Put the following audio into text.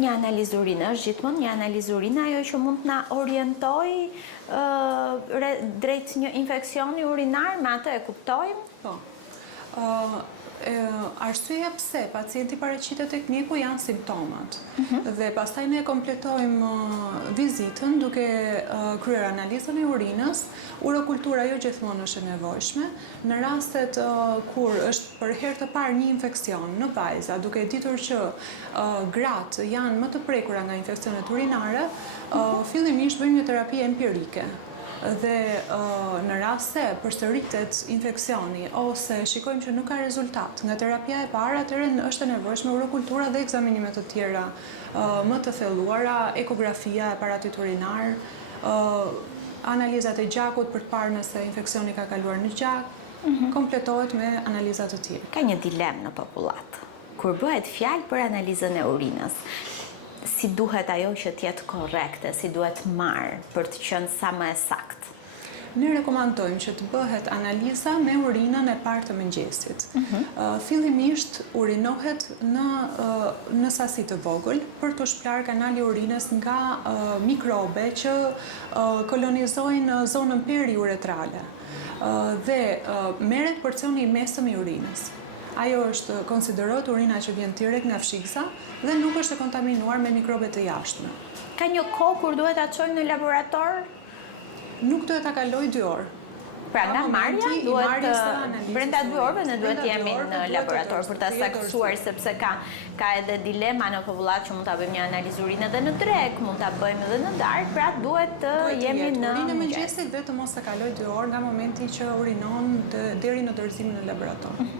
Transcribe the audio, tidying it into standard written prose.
një analizë urine? Është gjithmonë një analizë urine ajo që mund të na orientojë drejt një infeksioni urinar, me atë e kuptojmë? Po. Arsyeja pse pacienti paraqitet tek mjeku janë simptomat. Dhe pastaj ne kompletojmë vizitën duke kryer analizën e urinës. Urokultura jo gjithmonë është e nevojshme. Në rastet kur është për herë të parë një infeksion në vajza, duke ditur që gratë janë më të prekura nga infeksionet urinare, fillimisht bëjmë një terapi empirike. Dhe në rast se përsëritet infeksioni ose shikojmë që nuk ka rezultat nga terapia e parë, atëherë është e nevojshme urokultura dhe ekzaminime të tjera më të thelluara, ekografia e aparatit urinar, analizat e gjakut për të parë nëse infeksioni ka kaluar në gjak, kompletohet me analizat të tjera. Ka një dilemë në popullat. Kur bëhet fjalë për analizën e urinës, si duhet ajo që t'jetë korrekte, si duhet marrë për të qenë sa më e saktë? Ne rekomandojmë që të bëhet analiza me urinën e parë të mëngjesit. Fillimisht urinohet në sasi të vogël për të shplar kanali urinës nga mikrobe që kolonizojnë zonën periuretrale. Dhe merret porcioni i mesëm i urinës. Ajo është konsiderohet urina që vjen direkt nga fshiksa dhe nuk është e kontaminuar me mikrobe të jashtme. Ka një kohë kur duhet ta çojmë në laborator? Nuk duhet ta kaloj 2 orë. Pra nga marrja duhet brenda 2 orëve ne duhet jemi në laborator për ta saktësuar, sepse ka edhe dilema në popullat që mund ta bëjmë një analizë urine edhe në drekë, mund ta bëjmë edhe në darkë, pra duhet të jemi në urinë e mëngjesit dhe të mos ta kaloj 2 orë nga momenti që urinon deri në dorëzimin në laborator.